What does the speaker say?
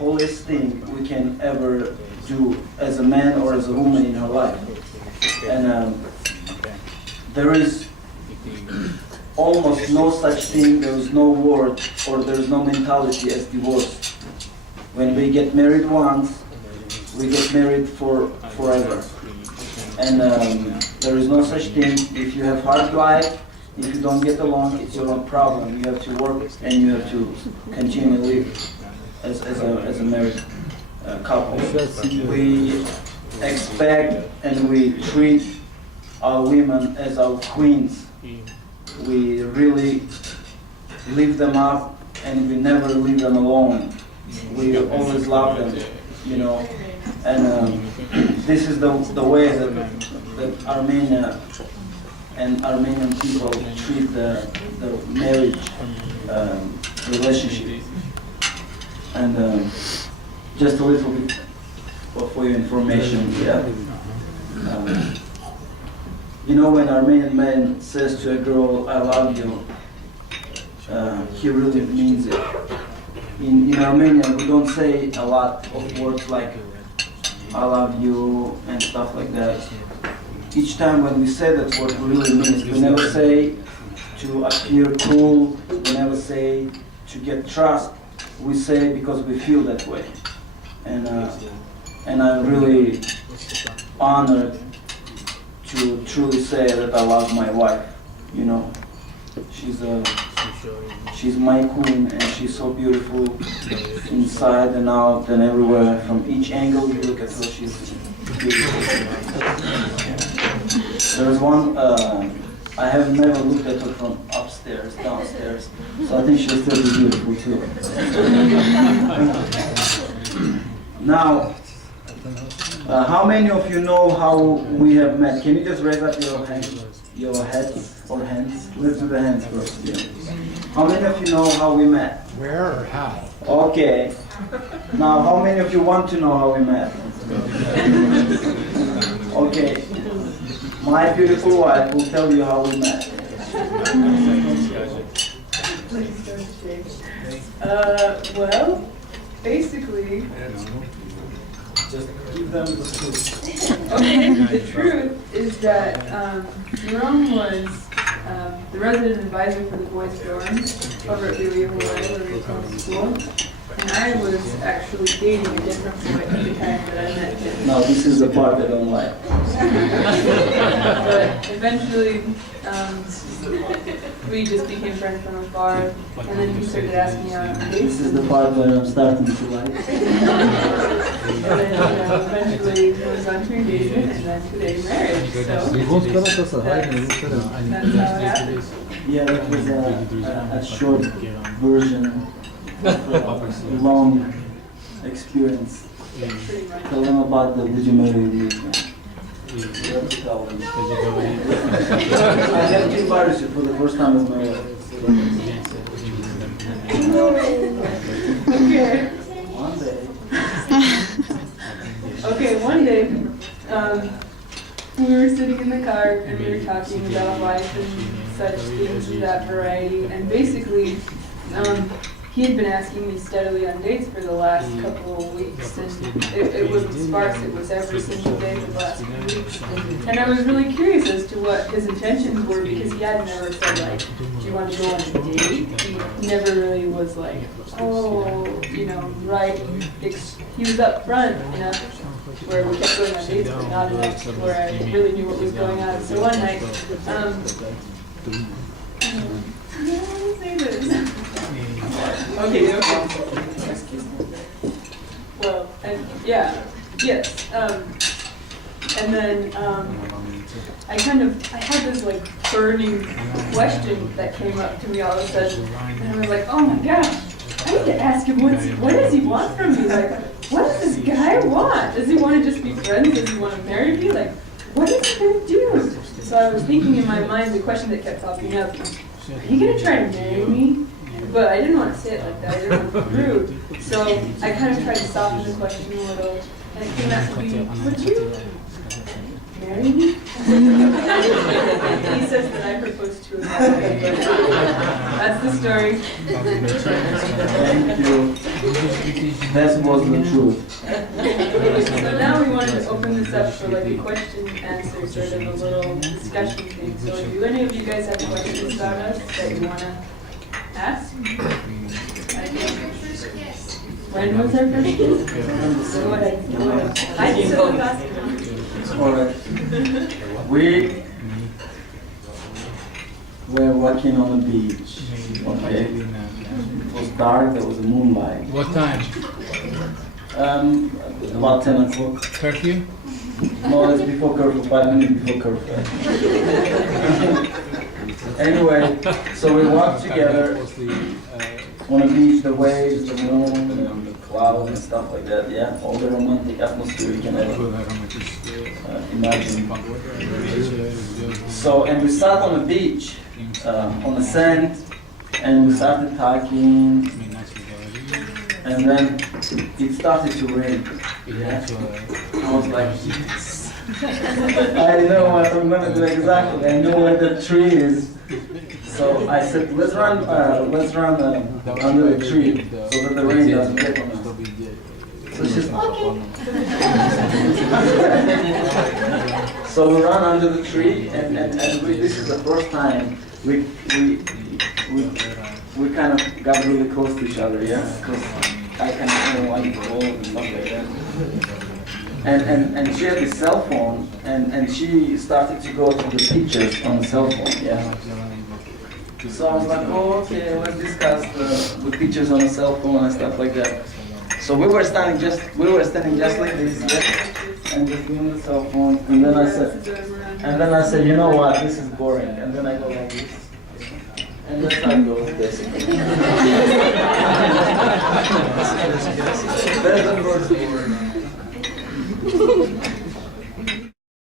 holiest thing we can ever do as a man or as a woman in our life. And there is almost no such thing, there is no word or there is no mentality as divorce. When we get married once, we get married forever. And there is no such thing. If you have hard life, if you don't get along, it's your own problem. You have to work and you have to continue to live as a married couple. We expect and we treat our women as our queens. We really lift them up and we never leave them alone. We always love them, you know. And this is the way that Armenia and Armenian people treat the marriage relationship. And just a little bit for your information, yeah. You know, when Armenian man says to a girl, "I love you," he really means it. In Armenia, we don't say a lot of words like "I love you" and stuff like that. Each time when we say that word, we really mean it. We never say to appear cool. We never say to get trust. We say because we feel that way. And I'm really honored to truly say that I love my wife. You know, she's my queen, and she's so beautiful inside and out and everywhere. From each angle you look at her, she's beautiful. There's one, I have never looked at her from upstairs, downstairs, so I think she'll still be beautiful too. Now, how many of you know how we have met? Can you just raise up your hands? Your heads or hands? Let's do the hands first. Yeah. How many of you know how we met? Where or how? Okay. Now, how many of you want to know how we met? Okay. My beautiful wife will tell you how we met. Well, basically, Just give them the truth. okay, the truth is that Jerome was the resident advisor for the boys' dorms over at Louisville, where we were going to school. And I was actually dating a different boy at the time that I met him. No, this is the part I don't like. But eventually, we just became friends from afar, and then he started asking me out on dates. This is the part where I'm starting to like. And then eventually we was on to engagement, and then today marriage. So that's how it happened. Yeah, that was a short version of a long experience. Pretty much. Tell them about the "Did you marry me?" You have to tell them. I have to embarrass you for the first time in my life. Okay. One day. Okay, one day, we were sitting in the car and we were talking about life and such things of that variety. And basically, he had been asking me steadily on dates for the last couple of weeks, and it wasn't sparse, it was every single day for the last few weeks. And I was really curious as to what his intentions were, because he had never said, like, do you want to go on a date? He never really was like, oh, you know, right. He was up front enough where we kept going on dates, but not enough where I really knew what was going on. So one night, how do I say this? Okay, excuse me. Well, and yeah, yes. And then I had this like burning question that came up to me all of a sudden, and I was like, oh my gosh, I need to ask him what does he want from me? Like, what does this guy want? Does he want to just be friends? Does he want to marry me? Like, what is he gonna do? So I was thinking in my mind the question that kept popping up: are you gonna try to marry me? But I didn't want to say it like that. I didn't want to be rude. So I kind of tried to soften the question a little, and it came out to be, would you marry me? He says that I proposed to him. That's the story. Thank you. That was the truth. So now we wanted to open this up for like a question answer sort of a little discussion thing. So do any of you guys have questions about us that you want to ask? When was our first kiss? Go ahead. I just so fast. Alright. We were walking on the beach. Okay. It was dark, there was a moonlight. What time? About 10 o'clock. Curfew? No, it's before curfew, 5 minutes before curfew. Anyway, so we walked together on the beach, the waves, the moon, and the clouds and stuff like that, yeah? All the romantic atmosphere you can ever imagine. So, and we sat on the beach, on the sand, and we started talking, and then it started to rain. Yeah? I was like, yes. I know what I'm gonna do exactly. I know where the tree is. So I said, let's run under the tree so that the rain doesn't get on us. So she's okay. So we run under the tree, and this is the first time we kind of got really close to each other, yeah? Because I kind of like all and stuff like that. And she had the cell phone, and she started to go through the pictures on the cell phone, yeah? So I was like, oh, okay, let's discuss the pictures on the cell phone and stuff like that. So we were standing just like this, yeah? And just doing the cell phone, and then I said, you know what, this is boring, and then I go like this. And that's how it goes, basically. That's the first word.